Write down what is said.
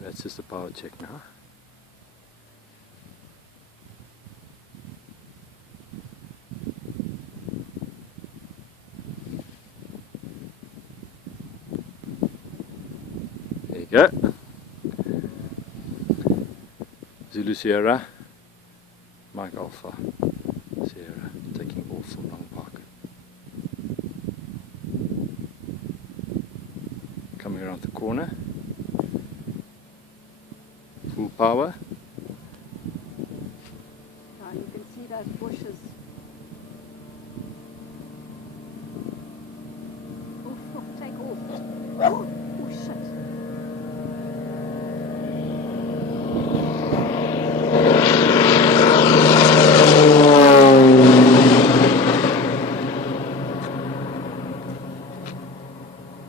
That's just a power check now. There you go. Zulu Sierra, Mike Alpha Sierra, taking off from Langbaken. Coming around the corner, full power. Now you can see those bushes